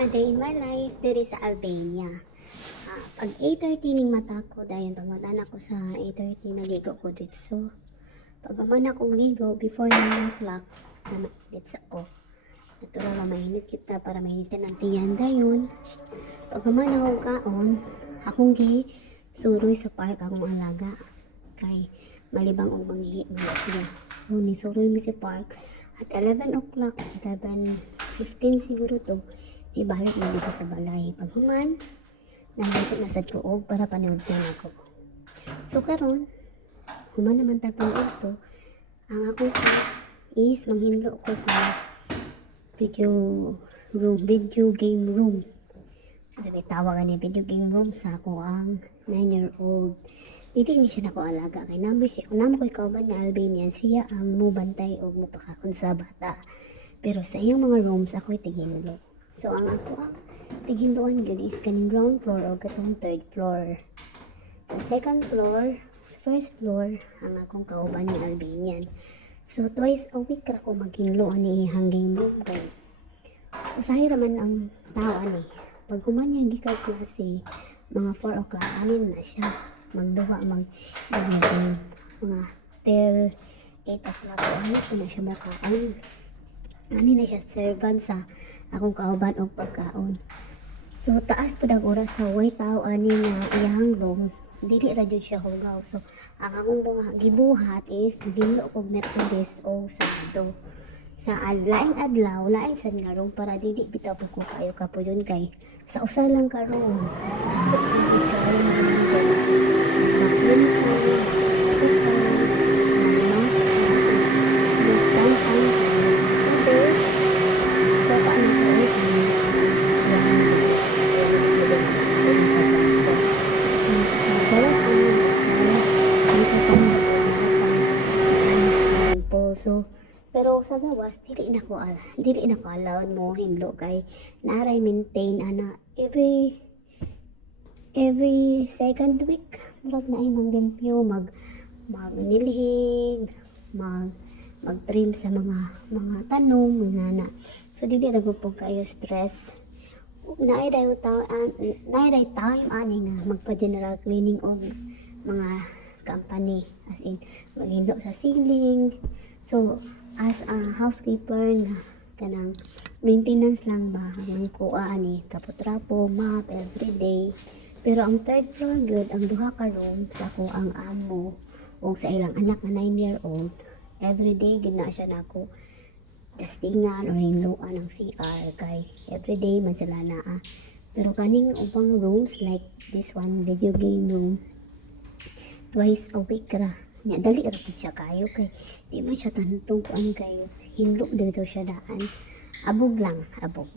A day in my life diri sa Albania. Pag 8:30 ning mata ko, dayon pagmatan ako sa 8:30 naligo ko dito. Pag man ako ligo before 9 o'clock, na mainit sa ko. Natural lang mainit kita para mainitin ang tiyan dayon. Pag man ako kaon, akong suroy sa park akong alaga. Kay malibang og manghihi siya. So ni suroy mi sa park at 11 o'clock, 11:15 siguro to. Ibalik na dito sa balay. Pag human, nandito na sad ko para paniudton ako. So karon, human naman tapang ito, ang akong class is manghinlo ko sa video game room. Sabi tawagan ni video game room sa ako ang 9-year-old. Dili ni siya nako alaga kay namo ko kauban nga Albanian, siya ang mubantay o mupakakon sa bata. Pero sa iyang mga rooms ako'y tighinlo. So ang ako ang tighinloan gyud is kaning ground floor o katong third floor. Sa second floor, sa first floor ang akong kauban ni Albanian. So twice a week ra ko maghinloan ni hanggang room kay usahay raman ang tao ani. Pag human niya gikan klase, mga 4 o'clock anin na siya magduwa mag-game mga till 8 o'clock. So ano ko na siya makaon. Ani na siya servant sa akong kauban og pagkaon. So taas pud ang oras sa way tao ani nga iyang rooms, dili ra jud siya hugaw. So ang akong gibuhat is ginlo og Merkulis o Sabado. Sa laing adlaw, laing sad nga room para dili bitaw pud ko kayo kapuyon kay sa usa lang ka room. So, pero sa gawas dili na ko allowed mo hinlo kay naaray maintain ana every second week murag na ay manglimpyo magnilhig mag-trim sa mga tanong mga na. So dili ra ko kayo stress. Naay time ani nga magpa-general cleaning og mga company, as in maghinlo sa ceiling. So as a housekeeper nga kanang maintenance lang ba ang kuha ani trapo-trapo map everyday. Pero ang third floor good ang duha ka room sa ko ang amo o sa ilang anak na 9-year-old everyday gid na siya nako dustingan or hinluan ang CR kay everyday man sila naa. Pero kaning ubang rooms like this one video game room twice a week ra nya dali ra pud siya kayo kay di man siya tantong kuan kayo hinlo dito siya daan abog lang abog.